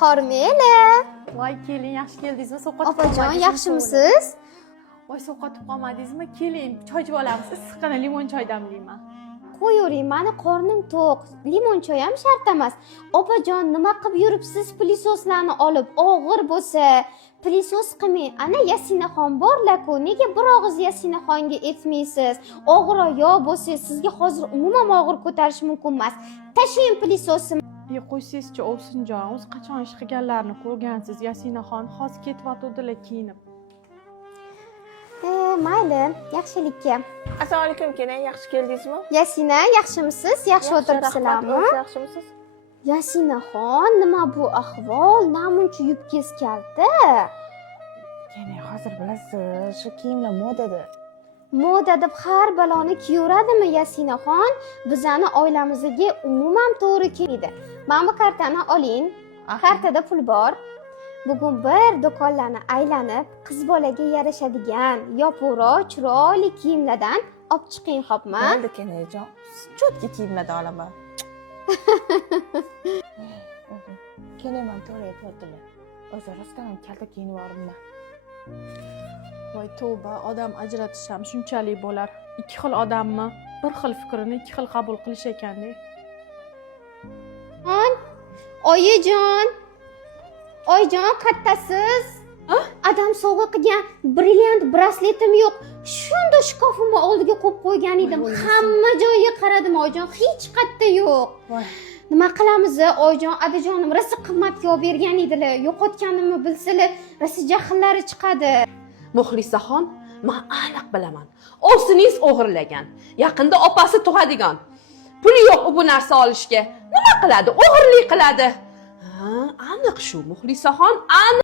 Hormela. Voy, keling, yaxshi keldingizmi? Sovqotib Opajon, yaxshimisiz? Voy, sovqotib qolmadingizmi? Keling, choy ichib olamiz. Issiqqina limon choy damlayman. Qo'yavering, mani qornim to'q. Limon choy ham shart emas. Opajon, nima qilib yuribsiz plisoslarni olib? Og'ir bo'lsa, plisos qilmang. Ana Yasinaxon bor-ku, nega bir og'iz Yasinaxonga etmaysiz? Og'ir oyoq bo'lsa, sizga hozir umuman og'ir ko'tarish mumkin emas. Tashlang plisosni. Qo'ysangizchi, Ovsinjon, o'zi qachon ish qilganlarini ko'rgansiz? Yasinaxon hozir ketyotgandilar kiyinib. Mayli, yaxshilikka. Assalomu alaykum, keling, yaxshi keldingizmi? Yasina, yaxshimisiz? Yaxshi o'tiribsizlarmi? Yaxshimisiz? Yasinaxon, nima bu ahvol? Namuncha yubkangiz kalta? Keling, hozir bilasiz, shu kiyimlar modada. Moda deb har baloni kiyaveradimi Yasinaxon? Bizani oilamizga umuman to'g'ri kelmaydi. Mana bu kartani oling. Kartada pul bor. Bugun bir do'konlarni aylanib, qiz bolaga yarashadigan, yopiqroq, chiroyli kiyimlardan olib chiqing, xo'pmi? Mayli, kenajon. Cho'tki kiyimlardan olaman. Kelayman, to'g'ri aytyaptilar. O'zi rostdan ham kalta kiyinib yuboribman. Voy, tavba, odam ajratish ham shunchalik bo'lar. Ikki xil odammi? Bir xil fikrni ikki xil qabul qilish ekanda. Oyijon. Oyjon, qattasiz? Adam sovg'a qilgan brilliant brasletim yo'q. Shunda shkafimni oldiga qo'yib qo'ygan edim. Hamma joyiga qaradim, oyjon, hech qatta yo'q. Nima qilamiz, oyjon? Adajonim rosa qimmatga olib bergan edilar. Yo'qotganimni bilsalar, rosa jahllari chiqadi. Muxlisaxon, men aniq bilaman. Ovsiningiz o'g'irlagan. Yaqinda opasi tug'adigan. Puli yo'q bu narsa olishga. Nima qiladi? O'g'irlik qiladi. Aniq shu Muxlisaxon, aniq.